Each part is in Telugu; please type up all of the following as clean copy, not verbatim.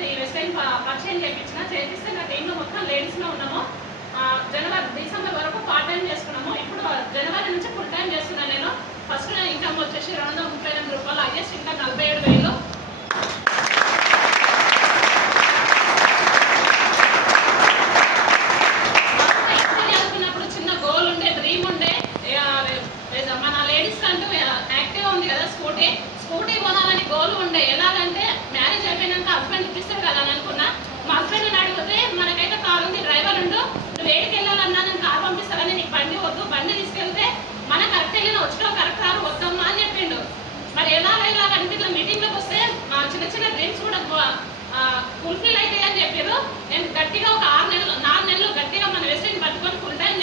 అయితే ఈ వెస్టైన్ పరిచయం చేపిస్తే నా టీంలో మొత్తం లేడీస్లో ఉన్నాము. డిసెంబర్ వరకు పార్ట్ టైం చేసుకున్నాము. ఇప్పుడు జనవరి నుంచి ఫుల్ టైం చేస్తున్నాను నేను. ఫస్ట్ ఇన్కమ్ వచ్చేసి 238 రూపాయలు, హైయెస్ట్ ఇంకా 47,000. చదువుకున్నప్పుడు చిన్న గోల్ ఉండే, డ్రీమ్ ఉండే. మన లేడీస్ అంటూ యాక్టివ్గా ఉంది కదా, స్కూటీ కొనాలని గోల్ ఉండే. ఎలాగంటే మ్యారేజ్ అయిపోయినాక హస్బెండ్ ఇప్పిస్తారు కదా అని అనుకున్నా. మా హస్బెండ్ని అడిగితే మనకైతే కారు ఉంది, డ్రైవర్ ఉండు, నువ్వు ఏడికి వెళ్ళాలన్నా నేను కారు పంపిస్తానని, నీకు బండి వద్దు, బండి తీసుకెళ్తే మన కరెక్ట్ వెళ్ళిన వచ్చటో కరెక్ట్ రారు వద్దమ్మా అని చెప్పిండు. మరి ఇలాగంటే ఇట్లా మీటింగ్లోకి వస్తే మా చిన్న చిన్న డ్రీమ్స్ కూడా ఫుల్ఫిల్ అవుతాయి అని చెప్పారు. నేను గట్టిగా ఒక 4 నెలలు గట్టిగా మన వెస్టైన్ పట్టుకొని ఫుల్ టైం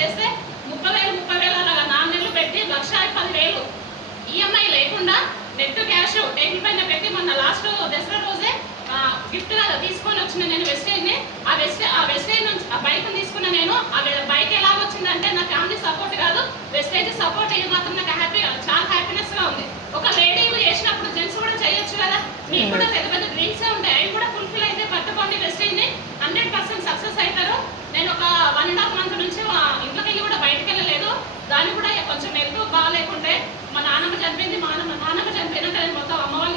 చేస్తే 30,000 అలాగా 4 నెలలు పెట్టి 1,10,000 ఈఎంఐ లేకుండా నెట్ క్యాష్ టేబుల్ పైన పెట్టి మొన్న లాస్ట్ దసరా రోజే గిఫ్ట్ తీసుకొని వచ్చిన నేను వెస్టైన్ని. ఆ వెస్టైన్ నుంచి ఆ బైక్ తీసుకున్న నేను. ఆ బైక్ ఎలా వచ్చిందంటే నా ఫ్యామిలీ సపోర్ట్ కాదు, వెస్టేజ్ సపోర్ట్ ఇది మాత్రం నాకు చాలా హ్యాపీనెస్గా ఉంది. ఒక లేడీ చేసినప్పుడు జెంట్స్ కూడా చేయొచ్చు కదా. మీకు కూడా పెద్ద పెద్ద డ్రీమ్సే ఉంటాయి, అవి కూడా ఫుల్ఫిల్ అయితే పట్టుకోండి. వెస్టైన్ని 100% సక్సెస్ అవుతారు. నేను ఒక 1.5 మంత్ నుంచి ఇంట్లోకి వెళ్ళి కూడా బయటకు వెళ్ళలేదు. దాన్ని కూడా కొంచెం హెల్త్ బాగాలేకుంటే మా నాన్నమ్మ చనిపోయింది. మా నాన్నమ్మ చనిపోయినాక నేను మొత్తం అమ్మ వాళ్ళ